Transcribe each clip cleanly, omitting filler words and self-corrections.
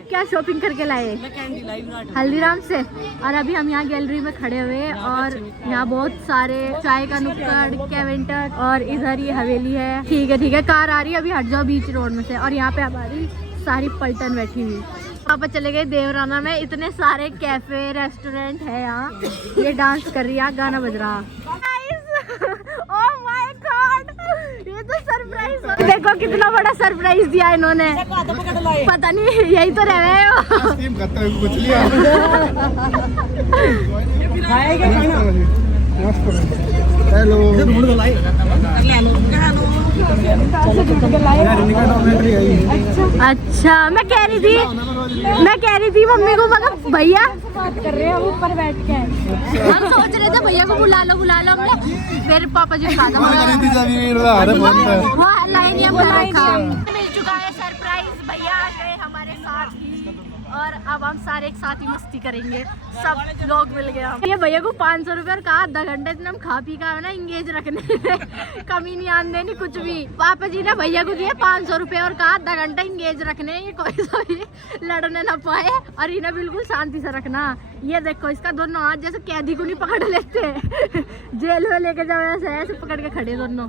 आप क्या शॉपिंग करके लाए? हल्दीराम से। और अभी हम यहाँ गैलरी में खड़े हुए और यहाँ बहुत सारे चाय का नुक्कड़, कैवेंटर और इधर ये हवेली है। ठीक है कार आ रही है, अभी हट जाओ बीच रोड में से। और यहाँ पे हमारी सारी पलटन बैठी हुई। पापा चले गए देवराना में। इतने सारे कैफे रेस्टोरेंट है यहाँ। ये डांस कर रही है, गाना बज रहा। ओह माय गॉड, ये तो सरप्राइज। देखो कितना बड़ा सरप्राइज दिया इन्होंने। पता नहीं यही तो रह गए हो। हेलो अच्छा, मैं कह रही थी मम्मी को, मगर भैया बात कर रहे हैं ऊपर बैठ के। हम सोच रहे थे भैया को बुला लो हम लोग। फिर पापा जी खा लाइन मिल चुका है सरप्राइज। भैया आ गए हमारे साथ ही और अब हम सारे एक साथ ही मस्ती करेंगे। सब लोग मिल गए हम। ये भैया को 500 रुपये और कहा आधा घंटे इतना हम खा पी का है ना इंगेज रखने में। कमी नहीं आन देनी कुछ भी। पापा जी ने भैया को दिए 500 रुपये और कहा आधा घंटा इंगेज रखने। ये कोई सा भी लड़ने ना पाए और इन्हें बिल्कुल शांति से रखना। ये देखो इसका दोनों हाथ जैसे कैदी को नहीं पकड़ लेते जेल में लेके जाओ, ऐसे पकड़ के खड़े दोनों।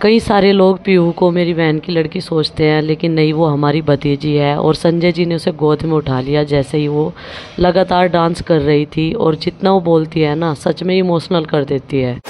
कई सारे लोग पीहू को मेरी बहन की लड़की सोचते हैं, लेकिन नहीं, वो हमारी भतीजी है। और संजय जी ने उसे गोद में उठा लिया जैसे ही वो लगातार डांस कर रही थी। और जितना वो बोलती है ना, सच में इमोशनल कर देती है।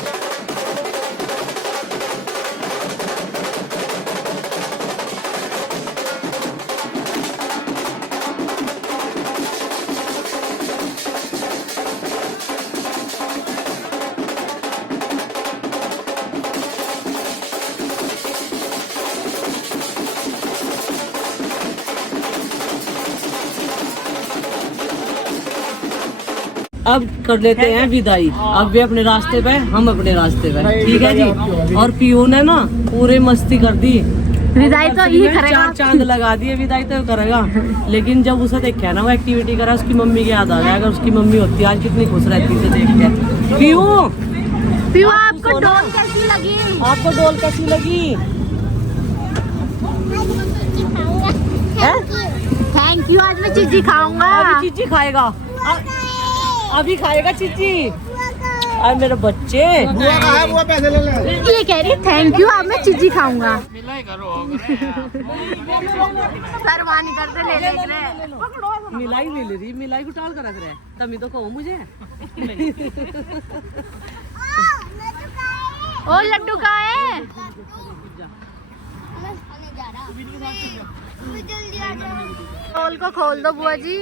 अब कर लेते हैं विदाई। अब वे अपने रास्ते पे, हम अपने रास्ते पे, ठीक है जी। और पीहू ने ना पूरे मस्ती कर दी। विदाई तो ये करेगा, 4 चांद लगा दिए। विदाई तो करेगा, लेकिन जब उसे देखा ना वो एक्टिविटी करा, उसकी मम्मी की याद आ गया। अगर उसकी मम्मी होती आज कितनी खुश रहती उसे देख के। पीहू आपको डोल कैसी लगी? आपको डोल कैसी लगी? Thank you. आज मैं चीजी खाऊंगा। अभी चीजी खाएगा, अभी खाएगा चीजी। अरे मेरे बच्चे, बुआ पैसे ले ले। ये कह रही थैंक यू, अब मैं चीजी खाऊंगा। सरवानी करते ले ले मिलाई ले ले रही, मिलाई को टाल कर रख रहे। तभी तो कहो मुझे। ओ लड्डू का है। डोल को खोल दो बुआ जी।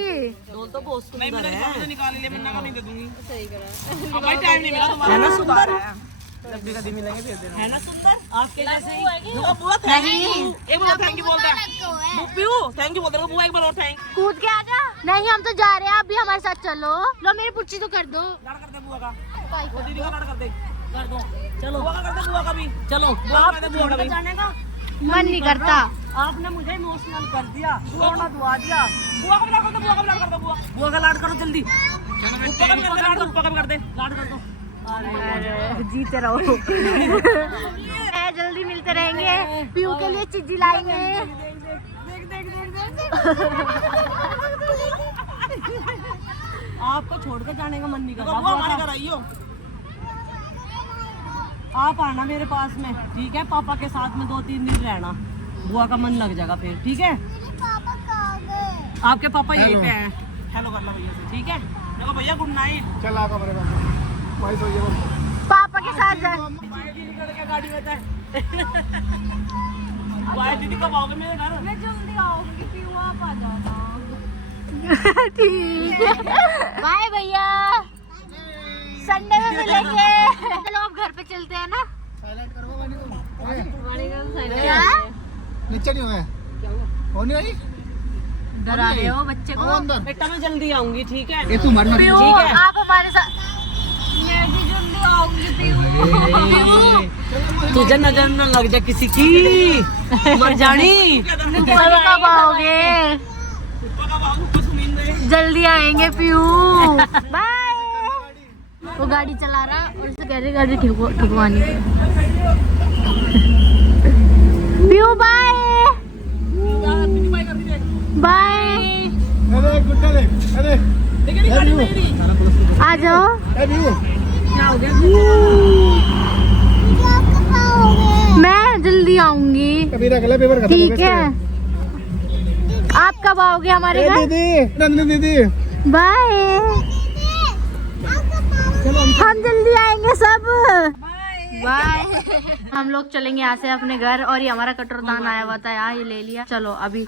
डोल तो बहुत सुंदर है। निकाल ले, मैं नहीं दे दूंगी। सही करा। अब भाई टाइम नहीं मिला तुम्हारा। है ना सुंदर? जब भी कभी मिलेंगे भेज देना। है ना सुंदर आपके जैसे ही। देखो बुआ थैंक नहीं। यू, एक बार थैंक यू बोलता है पीहू, थैंक यू बोलते हैं बुआ, एक बार और थैंक। कूद के आ जा। नहीं हम तो जा रहे हैं, आप भी हमारे साथ चलो। लो मेरी पुच्ची तो कर दो। लाड़ कर दे बुआ का, वो दीदी का लाड़ कर दे, कर दो चलो बुआ का कर दे, बुआ का भी चलो बुआ का कर दे, बुआ का भी। जाने का मन नहीं करता। आपने मुझे इमोशनल कर दिया, बुआ दुआ दिया। बुआ का भी लाड़ कर दे, बुआ का भी लाड़ कर दे, बुआ बुआ का लाड करो जल्दी, ऊपर का भी कर दे, लाड़ ऊपर का भी कर दे। लाड कर दो। जीते रहो। जल्दी मिलते रहेंगे। पीयू के लिए चिज्जी लाएंगे। आपको छोड़ कर जाने का मन नहीं कर बुआ हमारे घर रहा। आइयो। आप आना मेरे पास में, ठीक है? पापा के साथ में 2-3 दिन रहना, बुआ का मन लग जाएगा फिर, ठीक है? आपके पापा यहीं पे हैं, हेलो कर लो भैया से। ठीक है? देखो भैया गुड नाइट। चल आगा मेरे पास भाई, सो ये पापा के साथ जा। गाड़ी में था। भाई दीदी कब आओगे मेरे घर? मैं जल्दी आऊंगी, पीयू आप आ जाना। ठीक है। बाय भैया, संडे में मिलेंगे। चलो अब घर पे चलते हैं ना। साइलेंट करो मैंने को। क्या? नीचे नहीं हुआ हो नहीं आई डरा रहे हो बच्चे को। अंदर बेटा मैं जल्दी आऊंगी, ठीक है? ये तू मर पीयू, ठीक है। आप हमारे साथ। मैं भी जल्दी आऊंगी पीयू। तुझे नजर न लग जा किसी की, मर जानी। ऊपर कब आओगे? जल्दी आएंगे पीयू। बाय। वो गाड़ी चला रहा और उससे कह रही गाड़ी ठुकवानी है। पीयू बाय बाय। अरे गुड्डा देख, अरे आ जाओ। मैं जल्दी आऊंगी, कबीरा गला पेपर खत्म हो ठीक गया है? आप कब आओगे हमारे घर? दीदी, नंदनी दीदी। बाय। हम जल्दी आएंगे सब। बाय। हम लोग चलेंगे यहाँ से अपने घर, और ये हमारा कटोरदान आया हुआ था यहाँ, ये ले लिया। चलो अभी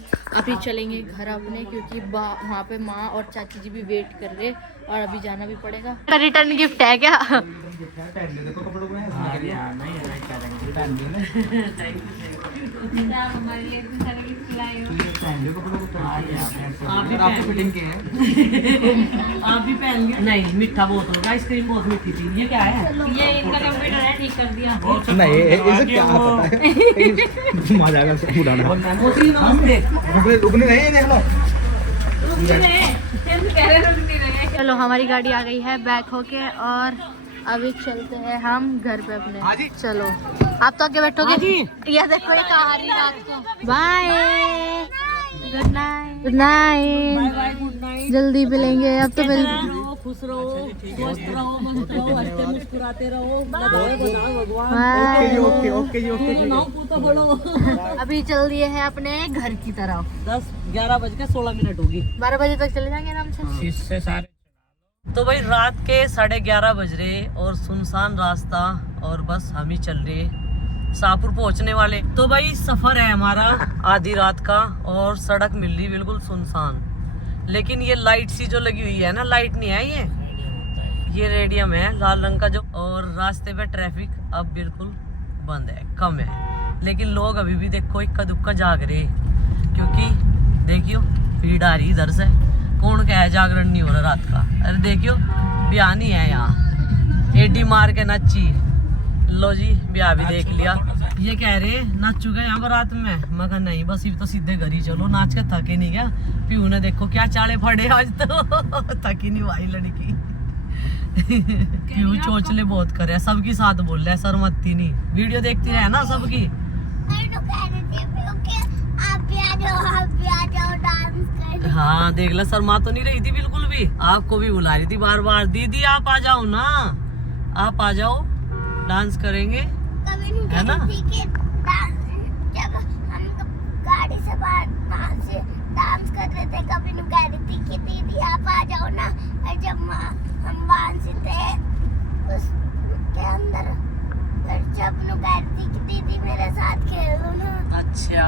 चलेंगे घर अपने, क्योंकि वहाँ पे माँ और चाची जी भी वेट कर रहे, और अभी जाना भी पड़ेगा। रिटर्न गिफ्ट है क्या? आपको फिटिंग के हैं। आप भी पहन गए? नहीं, मीठा बहुत होगा, आइसक्रीम बहुत मीठी थी। ये क्या है? ये इनका कंप्यूटर है, ठीक कर दिया। नहीं इसे क्या पता है, मजा आएगा सब उड़ाना। नमस्ते। रुकने नहीं, देख लो। चलो हमारी गाड़ी आ गई है बैक होके, और अभी चलते हैं हम घर पे अपने। चलो आप तो आगे बैठोगे। ये देखो ये कहाँ आ रही रात को। Bye, good night. Good night. Good night. जल्दी मिलेंगे अब तो। मिल खुश रहो, स्वस्थ रहो, मस्त रहो, हंसते मुस्कुराते रहो। बताओ भगवान। बाय। ओके जी। नाव पूतो बोलो। अभी चल दिए हैं अपने घर की तरफ। 11 बज के 16 मिनट होगी। 12 बजे तक चले जाएंगे आराम से। इससे सारे तो भाई रात के 11:30 बज रहे और सुनसान रास्ता, और बस हम ही चल रहे शाहपुर पहुंचने वाले। तो भाई सफर है हमारा आधी रात का, और सड़क मिल रही बिल्कुल सुनसान। लेकिन ये लाइट सी जो लगी हुई है ना, लाइट नहीं है, ये रेडियम है लाल रंग का जो। और रास्ते पे ट्रैफिक अब बिल्कुल बंद है, कम है। लेकिन लोग अभी भी देखो इक्का दुक्का जाग रहे, क्योंकि देखियो भीड़ आ रही इधर से। कौन क्या है जागरण नहीं हो रहा रात का? अरे देखियो ब्याह नहीं है यहाँ, एडी मार के नाची। लो जी ब्याह भी देख लिया। ये कह रहे नाचूगा यहाँ पर रात में। मैं कहा नहीं, बस तो सीधे घर ही चलो, नाच के थके नहीं क्या? पीयू ने देखो क्या चाले फड़े आज तो। थकी नहीं भाई लड़की। पीयू चोचले बहुत करे, सबकी साथ बोल रहा है, शर्मती नहीं। वीडियो देखती रहे ना सबकी। हाँ देख ला, शर्मा तो नहीं रही थी बिल्कुल भी। आपको भी बुला रही थी बार बार, दीदी आप आ जाओ ना, आप आ जाओ, डांस करेंगे, है ना? जब हम गाड़ी से बाहर डांस कर रहे थे, कभी नहीं कह रही थी कि दीदी आप आ जाओ ना। और जब हम वहाँ से थे उसके अंदर, जब नु कह रही थी कि दीदी मेरे साथ खेलो ना। अच्छा।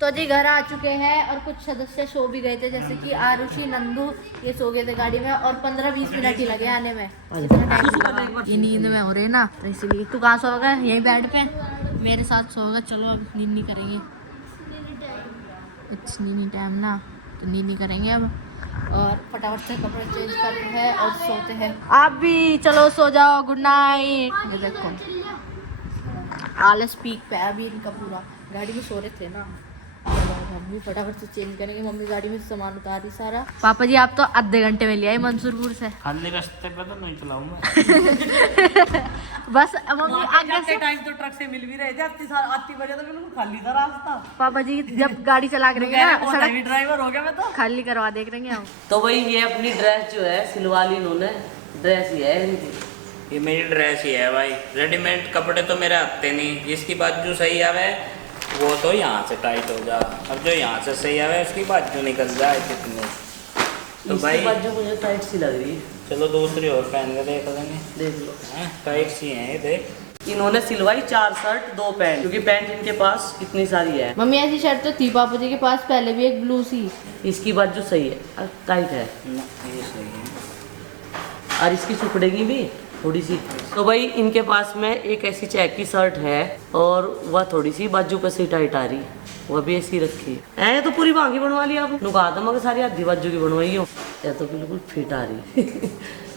तो तो जी घर आ चुके हैं और कुछ सदस्य सो भी गए थे, जैसे कि आरुषि, नंदू, ये सो गए थे गाड़ी में और 15-20 मिनट ही लगे आने में। इतना टाइम लगा, ये नींद में हो रहे हैं ना, तो इसीलिए। तू कहाँ सोगा? यही बेड पे मेरे साथ सोगा। चलो अब नींद नहीं करेंगे, इट्स नींद टाइम ना, तो नींद नहीं करेंगे अब और फटाफट से कपड़े चेंज करते हैं और सोते हैं। आप भी चलो सो जाओ, गुड नाइट। ये देखो आलस पीक पे अभी इनका पूरा, गाड़ी में सो रहे थे ना। हम भी फटाफट से चेंज करेंगे। मम्मी गाड़ी में सामान उतार रही सारा। पापा जी आप तो आधे घंटे में ले आए मंसूरपुर से। खाली रास्ते पे तो नहीं चलाऊंगा। बस मम्मी आगे से टाइम तो ट्रक से मिल भी रहे थे, आती बजे तो बिल्कुल खाली था रास्ता। पापा जी जब गाड़ी चला के रहेंगे ना सड़क ड्राइवर हो गया मैं तो। खाली करवा देख रहेंगे हम। तो भाई ये अपनी ड्रेस जो है सिलवा ली इन्होंने, ड्रेस ही है इनकी। ये मेरी ड्रेस ही है भाई, रेडीमेड कपड़े तो मेरे आते नहीं। जिसकी बाजू सही आवे वो तो यहाँ से टाइट हो जा, अब जो यहाँ से सही आवे उसकी बाजू निकल जाए कितनी। तो इसकी भाई बाजू मुझे टाइट सी लग रही है। चलो दूसरी और पहन के देख लेंगे। देख लो, टाइट सी है ये, देख। इन्होंने सिलवाई 4 शर्ट 2 पैंट, क्योंकि पैंट इनके पास कितनी सारी है। मम्मी ऐसी शर्ट तो थी पापा जी के पास पहले भी, एक ब्लू सी। इसकी बाजू सही है, टाइट है, ये सही है। और इसकी सुखड़ेगी भी थोड़ी सी। तो भाई इनके पास में एक ऐसी चेक की शर्ट है और वह थोड़ी सी बाजू पे से टाइट आ रही, वह भी ऐसी रखी है। तो पूरी बांगी बनवा ली आप, कहा था मगर सारी आधी बाजू की बनवाई हो। यह तो बिल्कुल फिट आ रही।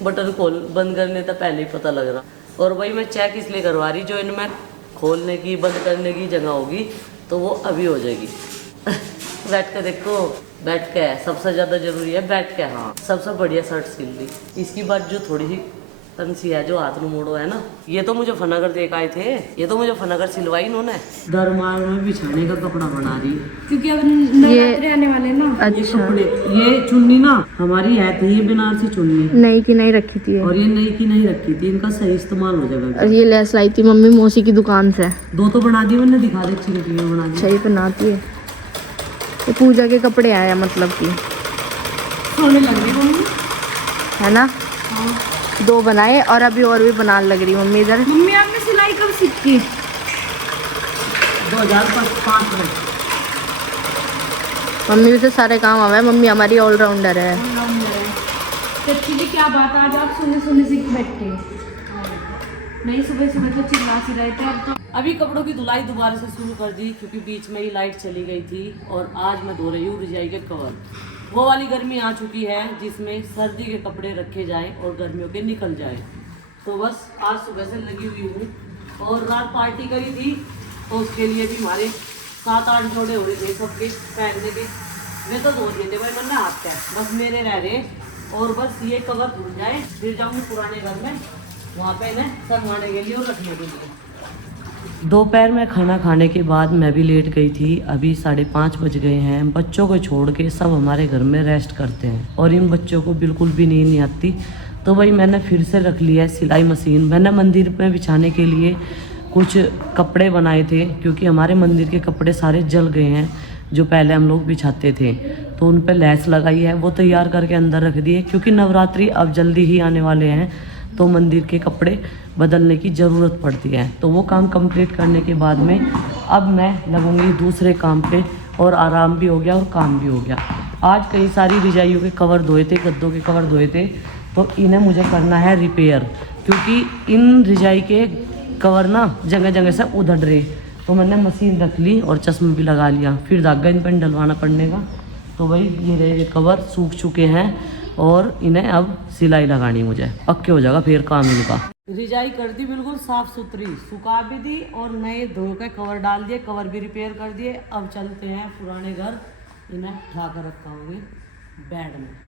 बटन खोल बंद करने तो पहले ही पता लग रहा। और भाई मैं चेक इसलिए करवा रही, जो इनमें खोलने की बंद करने की जगह होगी तो वो अभी हो जाएगी। बैठ के देखो, बैठ के सबसे ज़्यादा जरूरी है, बैठ के। हाँ सबसे बढ़िया शर्ट सिल ली। इसकी बाजू थोड़ी सी तंसी है, जो हाथ में मोड़ो है ना। ये तो मुझे फनागर देख आए थे, ये तो मुझे फनागर सिलवाई इन्होंने। दरमार में बिछाने का कपड़ा बना रही, क्योंकि अब नवरात्रि आने वाले ना। अच्छा कपड़े, ये चुन्नी ना हमारी है थी, ये बनारसी चुन्नी नई की नहीं रखी थी और ये नई की नहीं रखी थी, इनका सही इस्तेमाल हो जाएगा। और ये लेस लाई थी मम्मी मौसी की दुकान से। 2 तो बना दी मैंने, दिखा दे अच्छी लगी बना दी। सही बनाती है, ये पूजा के कपड़े आया मतलब कि सोने लग रही मम्मी, है ना। 2 बनाए और अभी और भी बनाने लग रही मम्मी इधर। मम्मी आपने सिलाई कब सीखी? 2005 में। मम्मी से सारे काम आवे, मम्मी हमारी ऑलराउंडर है। एक्चुअली क्या बात, आज आप सुने सुने सीख बैठे नहीं, सुबह सुबह तो चिल्ला सी रहे थे। अब तो अभी कपड़ों की धुलाई दोबारा से शुरू कर दी, क्योंकि बीच में ही लाइट चली गई थी। और आज मैं धो रही हूँ रजाई के कवर। वो वाली गर्मी आ चुकी है जिसमें सर्दी के कपड़े रखे जाएं और गर्मियों के निकल जाएं। तो बस आज सुबह से लगी हुई हूँ और रात पार्टी करी थी, तो उसके लिए भी हमारे 7-8 जोड़े हो रहे थे सबके पहनने के। मैं तो धो दिए थे भाई, मैंने हाथ का बस मेरे रह रहे। और बस ये कवर धुल जाए, फिर जाऊँगी पुराने घर में, वहाँ पे इन्हें संभालने के लिए और रखने के लिए। दोपहर में खाना खाने के बाद मैं भी लेट गई थी। अभी 5:30 बज गए हैं। बच्चों को छोड़ के सब हमारे घर में रेस्ट करते हैं और इन बच्चों को बिल्कुल भी नींद नहीं आती। तो भाई मैंने फिर से रख लिया है सिलाई मशीन। मैंने मंदिर में बिछाने के लिए कुछ कपड़े बनाए थे, क्योंकि हमारे मंदिर के कपड़े सारे जल गए हैं जो पहले हम लोग बिछाते थे। तो उन पर लैस लगाई है, वो तैयार करके अंदर रख दिए, क्योंकि नवरात्रि अब जल्दी ही आने वाले हैं, तो मंदिर के कपड़े बदलने की ज़रूरत पड़ती है। तो वो काम कंप्लीट करने के बाद में अब मैं लगूंगी दूसरे काम पे, और आराम भी हो गया और काम भी हो गया। आज कई सारी रजाइयों के कवर धोए थे, गद्दों के कवर धोए थे, तो इन्हें मुझे करना है रिपेयर, क्योंकि इन रजाई के कवर ना जगह जगह से उधड़ रहे। तो मैंने मशीन रख ली और चश्मा भी लगा लिया, फिर धागा इन पर डलवाना पड़ने का। तो भाई ये कवर सूख चुके हैं और इन्हें अब सिलाई लगानी, मुझे पक्के हो जाएगा फिर काम इनका। रिजाई कर दी बिल्कुल साफ सुथरी, सुखा भी दी और नए धो के कवर डाल दिए, कवर भी रिपेयर कर दिए। अब चलते हैं पुराने घर, इन्हें उठा कर रखा होंगे बेड में।